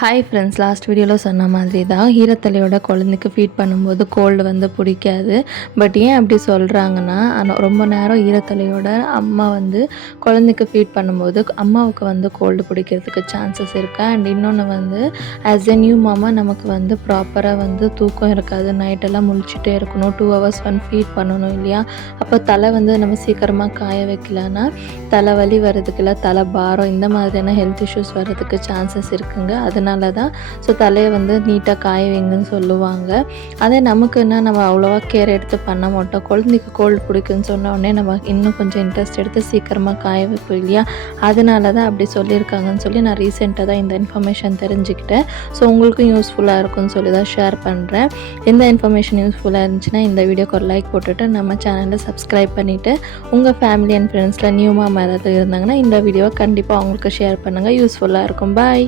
Hi friends, last வீடியோவில் சொன்ன மாதிரி தான் ஈரத்தலையோட குழந்தைக்கு ஃபீட் பண்ணும்போது கோல்டு வந்து பிடிக்காது. பட் ஏன் அப்படி சொல்கிறாங்கன்னா, ரொம்ப நேரம் ஈரத்தலையோட அம்மா வந்து குழந்தைக்கு ஃபீட் பண்ணும்போது அம்மாவுக்கு வந்து கோல்டு பிடிக்கிறதுக்கு சான்சஸ் இருக்குது. அண்ட் இன்னொன்று வந்து ஆஸ் எ நியூ மாமா நமக்கு வந்து ப்ராப்பராக வந்து தூக்கம் இருக்காது. நைட்டெல்லாம் முழிச்சிட்டே இருக்கணும், 2 hours வந்து ஃபீட் பண்ணணும் இல்லையா? அப்போ தலை வந்து நம்ம சீக்கிரமாக காய வைக்கலன்னா தலைவலி வர்றதுக்கு இல்லை தலை பாரம் இந்த மாதிரியான ஹெல்த் இஷ்யூஸ் வர்றதுக்கு சான்சஸ் இருக்குங்க. அதனால தான் தலையை வந்து நீட்டாக காய வைங்கன்னு சொல்லுவாங்க. அதே நமக்குன்னா நம்ம அவ்வளோவா கேர் எடுத்து பண்ண மாட்டோம். குழந்தைக்கு கோல்டு பிடிக்குன்னு சொன்ன உடனே நம்ம இன்னும் கொஞ்சம் இன்ட்ரெஸ்ட் எடுத்து சீக்கிரமாக காய வைப்போம் இல்லையா? அதனால தான் அப்படி சொல்லியிருக்காங்கன்னு சொல்லி நான் ரீசெண்டாக தான் இந்த இன்ஃபர்மேஷன் தெரிஞ்சுக்கிட்டேன். உங்களுக்கும் யூஸ்ஃபுல்லாக இருக்கும்னு சொல்லி தான் ஷேர் பண்ணுறேன். இந்த இன்ஃபர்மேஷன் யூஸ்ஃபுல்லாக இருந்துச்சுன்னா இந்த வீடியோக்கு ஒரு லைக் போட்டுட்டு நம்ம சேனலை சப்ஸ்கிரைப் பண்ணிவிட்டு உங்கள் ஃபேமிலி அண்ட் ஃப்ரெண்ட்ஸில் நியூ மாமா யாராவது இருந்தாங்கன்னா இந்த வீடியோவை கண்டிப்பாக அவங்களுக்கு ஷேர் பண்ணுங்கள். யூஸ்ஃபுல்லாக இருக்கும். பாய்.